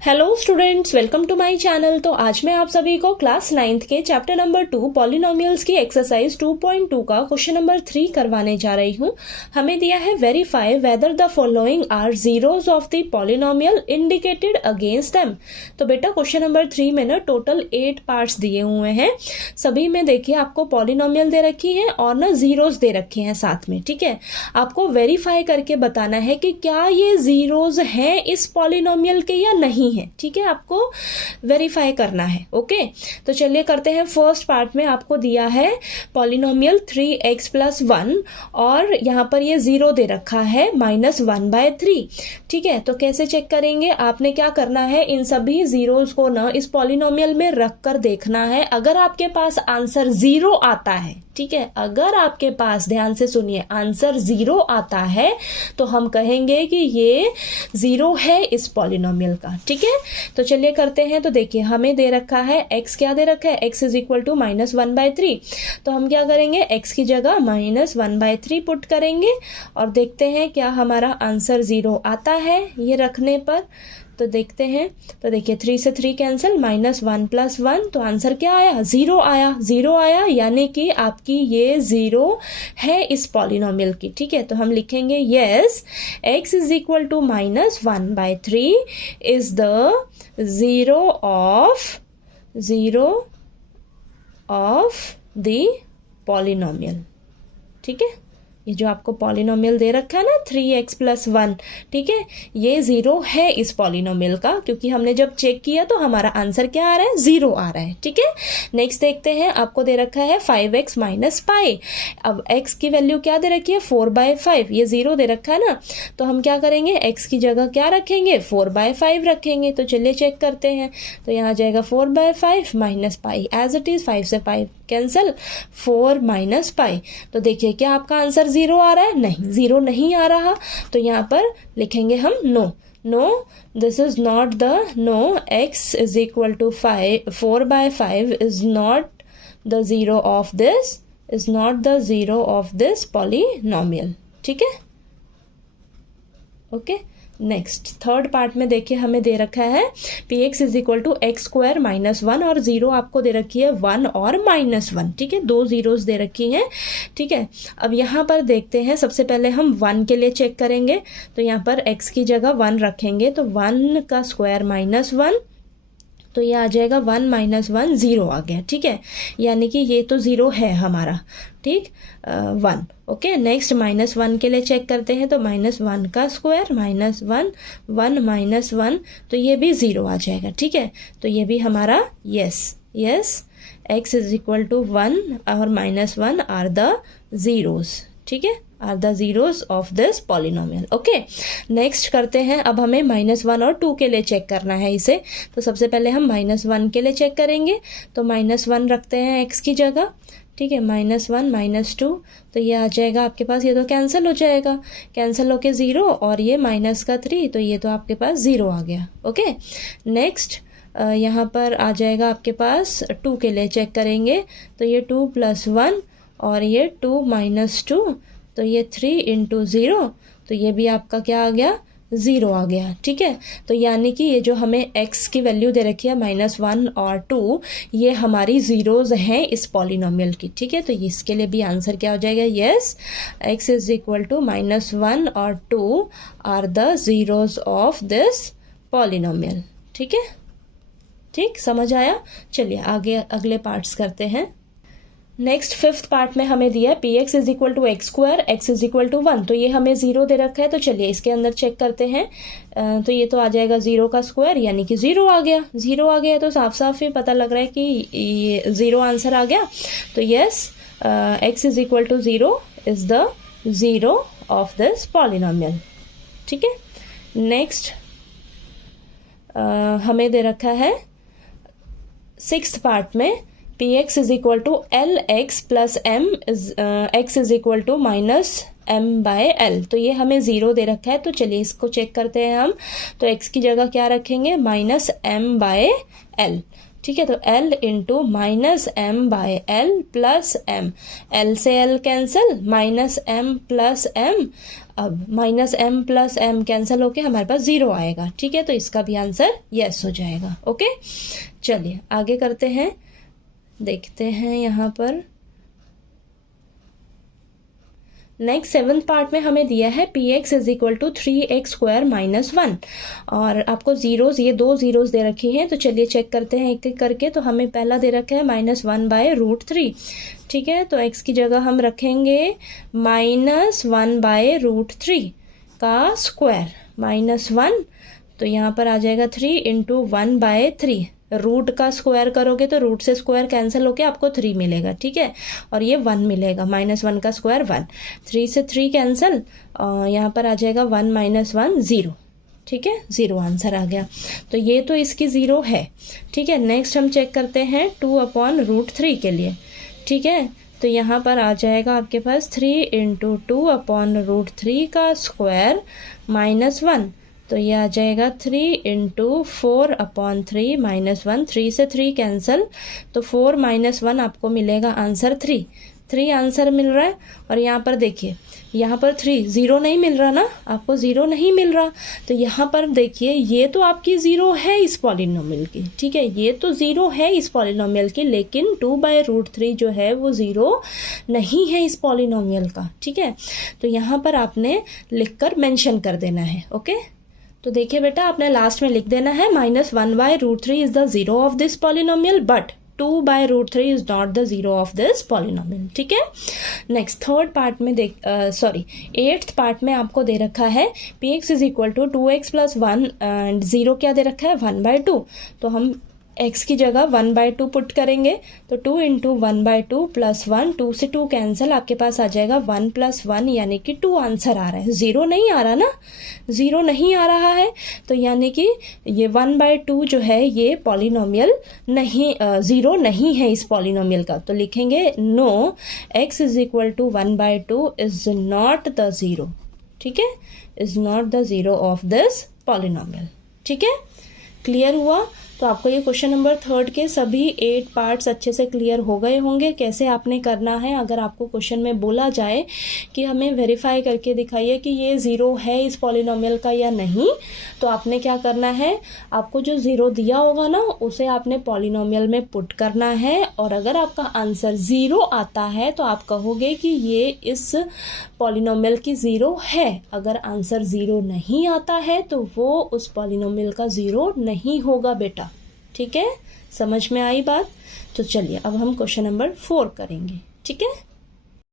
Hello students, welcome to my channel. तो आज मैं आप सभी को क्लास 9th के चैप्टर नंबर 2 पॉलिनोमियल्स की एक्सरसाइज 2.2 का क्वेश्चन नंबर 3 करवाने जा रही हूँ। हमें दिया है verify whether the following are zeros of the polynomial indicated against them. तो बेटा क्वेश्चन नंबर 3 में ना टोटल 8 पार्ट्स दिए हुए हैं। सभी में देखिए आपको पॉलिनोमियल दे रखी है और ना जीरोज दे रखे हैं साथ में। ठीक है, आपको वेरीफाई करके बताना है कि क्या ये जीरोज हैं इस पॉलिनोमियल के या नहीं है। ठीक है, आपको वेरीफाई करना है। ओके, तो चलिए करते हैं। फर्स्ट पार्ट में आपको दिया है पॉलिनोमियल 3x + 1 और यहाँ पर ये जीरो दे रखा है -1/3। ठीक है, तो कैसे चेक करेंगे? आपने क्या करना है, इन सभी जीरोज को ना इस पॉलिनोमियल में रख कर देखना है। अगर आपके पास आंसर 0 आता है, ठीक है, अगर आपके पास, ध्यान से सुनिए, आंसर 0 आता है तो हम कहेंगे कि ये 0 है इस पॉलिनोमियल का। ठीक है, तो चलिए करते हैं। तो देखिए हमें दे रखा है x, क्या दे रखा है, x = -1/3। तो हम क्या करेंगे, x की जगह -1/3 पुट करेंगे और देखते हैं क्या हमारा आंसर 0 आता है ये रखने पर। तो देखते हैं, तो देखिए 3 से 3 कैंसिल, -1 + 1, तो आंसर क्या आया, 0 आया। 0 आया यानी कि आपकी ये 0 है इस पॉलिनोमियल की। ठीक है, तो हम लिखेंगे yes x = -1/3 is the zero of the polynomial. ठीक है, ये जो आपको पॉलिनोमियल दे रखा है ना 3x + 1, ठीक है, ये 0 है इस पॉलिनोमियल का, क्योंकि हमने जब चेक किया तो हमारा आंसर क्या आ रहा है, 0 आ रहा है। ठीक है, नेक्स्ट देखते हैं। आपको दे रखा है 5x - π। अब x की वैल्यू क्या दे रखी है, 4/5। ये 0 दे रखा है ना, तो हम क्या करेंगे, x की जगह क्या रखेंगे, 4/5 रखेंगे। तो चलिए चेक करते हैं। तो यहाँ जाएगा 4/5 - π, एज इट इज। 5 से 5 कैंसिल, 4 - π। तो देखिए क्या आपका आंसर 0 आ रहा है, नहीं 0 नहीं आ रहा। तो यहाँ पर लिखेंगे हम no, this is not the x = 4/5 is not the zero of this polynomial. ठीक है, ओके। नेक्स्ट थर्ड पार्ट में देखिए हमें दे रखा है px = x² - 1 और 0 आपको दे रखी है 1 और -1। ठीक है, 2 जीरोस दे रखी हैं। ठीक है, अब यहाँ पर देखते हैं, सबसे पहले हम 1 के लिए चेक करेंगे। तो यहाँ पर x की जगह 1 रखेंगे, तो 1 का स्क्वायर -1, तो ये आ जाएगा 1 - 1 0 आ गया। ठीक है, यानी कि ये तो 0 है हमारा। ठीक, 1। ओके, नेक्स्ट -1 के लिए चेक करते हैं। तो -1 का स्क्वायर -1, 1 - 1, तो ये भी 0 आ जाएगा। ठीक है, तो ये भी हमारा यस x = 1 और -1 आर द जीरोस। ठीक है, are the zeros of this polynomial. Okay, next करते हैं। अब हमें -1 और 2 के लिए चेक करना है इसे। तो सबसे पहले हम -1 के लिए चेक करेंगे। तो -1 रखते हैं x की जगह। ठीक है, -1 - 2, तो ये आ जाएगा आपके पास, ये तो कैंसिल हो जाएगा, कैंसिल होके 0 और ये -3, तो ये तो आपके पास 0 आ गया। ओके, नेक्स्ट यहाँ पर आ जाएगा आपके पास 2 के लिए चेक करेंगे। तो ये 2 + 1 और ये 2 - 2, तो ये 3 × 0, तो ये भी आपका क्या आ गया, 0 आ गया। ठीक है, तो यानी कि ये जो हमें x की वैल्यू दे रखी है -1 और 2, ये हमारी जीरोज हैं इस पॉलिनोमियल की। ठीक है, तो इसके लिए भी आंसर क्या हो जाएगा, यस x = -1 और 2 are the zeros of this polynomial. ठीक है, ठीक, समझ आया। चलिए आगे अगले पार्ट्स करते हैं। नेक्स्ट फिफ्थ पार्ट में हमें दिया px = x², x = 1, तो ये हमें 0 दे रखा है। तो चलिए इसके अंदर चेक करते हैं। तो ये तो आ जाएगा 0 का स्क्वायर, यानी कि 0 आ गया। 0 आ गया तो साफ साफ ही पता लग रहा है कि ये 0 आंसर आ गया। तो yes x = 0 is the zero of this polynomial. ठीक है, नेक्स्ट हमें दे रखा है सिक्स्थ पार्ट में px = lx + m x = -m/l, तो ये हमें 0 दे रखा है। तो चलिए इसको चेक करते हैं हम। तो x की जगह क्या रखेंगे, -m/l। ठीक है, तो l into minus M by L plus M, L से L cancel, minus M plus M, अब minus M plus M cancel होके हमारे पास 0 आएगा। ठीक है, तो इसका भी आंसर यस हो जाएगा। ओके, चलिए आगे करते हैं, देखते हैं यहाँ पर नेक्स्ट 7th पार्ट में हमें दिया है p x is equal to 3x² minus 1 और आपको जीरोज, ये 2 जीरोज दे रखी हैं। तो चलिए चेक करते हैं एक एक करके। तो हमें पहला दे रखा है -1/√3। ठीक है, तो x की जगह हम रखेंगे -1/√3 का स्क्वायर, -1, तो यहाँ पर आ जाएगा 3 इंटू 1/3। रूट का स्क्वायर करोगे तो रूट से स्क्वायर कैंसिल होके आपको 3 मिलेगा। ठीक है, और ये 1 मिलेगा, -1 का स्क्वायर 1, 3 से 3 कैंसिल, यहाँ पर आ जाएगा 1 - 1 0। ठीक है, 0 आंसर आ गया। तो ये तो इसकी 0 है। ठीक है, नेक्स्ट हम चेक करते हैं 2/√3 के लिए। ठीक है, तो यहाँ पर आ जाएगा आपके पास 3 इंटू 2/√3 का स्क्वायर -1, तो ये आ जाएगा 3 इंटू 4/3 -1, 3 से 3 कैंसिल, तो 4 - 1 आपको मिलेगा आंसर 3 आंसर मिल रहा है। और यहाँ पर देखिए, यहाँ पर 3, 0 नहीं मिल रहा ना, आपको 0 नहीं मिल रहा, तो यहाँ पर देखिए ये तो आपकी 0 है इस पॉलिनोमियल की। ठीक है, ये तो 0 है इस पॉलिनोमियल की, लेकिन 2/√3 जो है वो 0 नहीं है इस पॉलिनोमियल का। ठीक है, तो यहाँ पर आपने लिखकर मेंशन कर देना है। ओके, तो देखिए बेटा, आपने लास्ट में लिख देना है -1/√3 is the 0 of this polynomial, but 2/√3 is not the 0 of this polynomial. ठीक है, नेक्स्ट 3rd पार्ट में 8th पार्ट में आपको दे रखा है px is equal to 2x + 1 and 0 क्या दे रखा है 1/2। तो हम x की जगह 1/2 पुट करेंगे, तो 2 इंटू 1/2 प्लस 1, 2 से 2 कैंसिल, आपके पास आ जाएगा 1 + 1 यानी कि 2 आंसर आ रहा है। 0 नहीं आ रहा ना, 0 नहीं आ रहा है, तो यानी कि ये 1/2 जो है ये पॉलिनोमियल नहीं, 0 नहीं है इस पॉलिनोमियल का। तो लिखेंगे no x is equal to 1/2 is not the 0। ठीक है, is not the 0 of this polynomial. ठीक है, क्लियर हुआ? तो आपको ये क्वेश्चन नंबर 3rd के सभी 8 पार्ट्स अच्छे से क्लियर हो गए होंगे। कैसे आपने करना है, अगर आपको क्वेश्चन में बोला जाए कि हमें वेरीफाई करके दिखाइए कि ये 0 है इस पॉलिनोमियल का या नहीं, तो आपने क्या करना है, आपको जो 0 दिया होगा ना उसे आपने पॉलिनोमियल में पुट करना है, और अगर आपका आंसर 0 आता है तो आप कहोगे कि ये इस पॉलिनोमियल की 0 है। अगर आंसर 0 नहीं आता है तो वो उस पॉलिनोमियल का 0 नहीं होगा बेटा। ठीक है, समझ में आई बात? तो चलिए अब हम क्वेश्चन नंबर 4 करेंगे। ठीक है।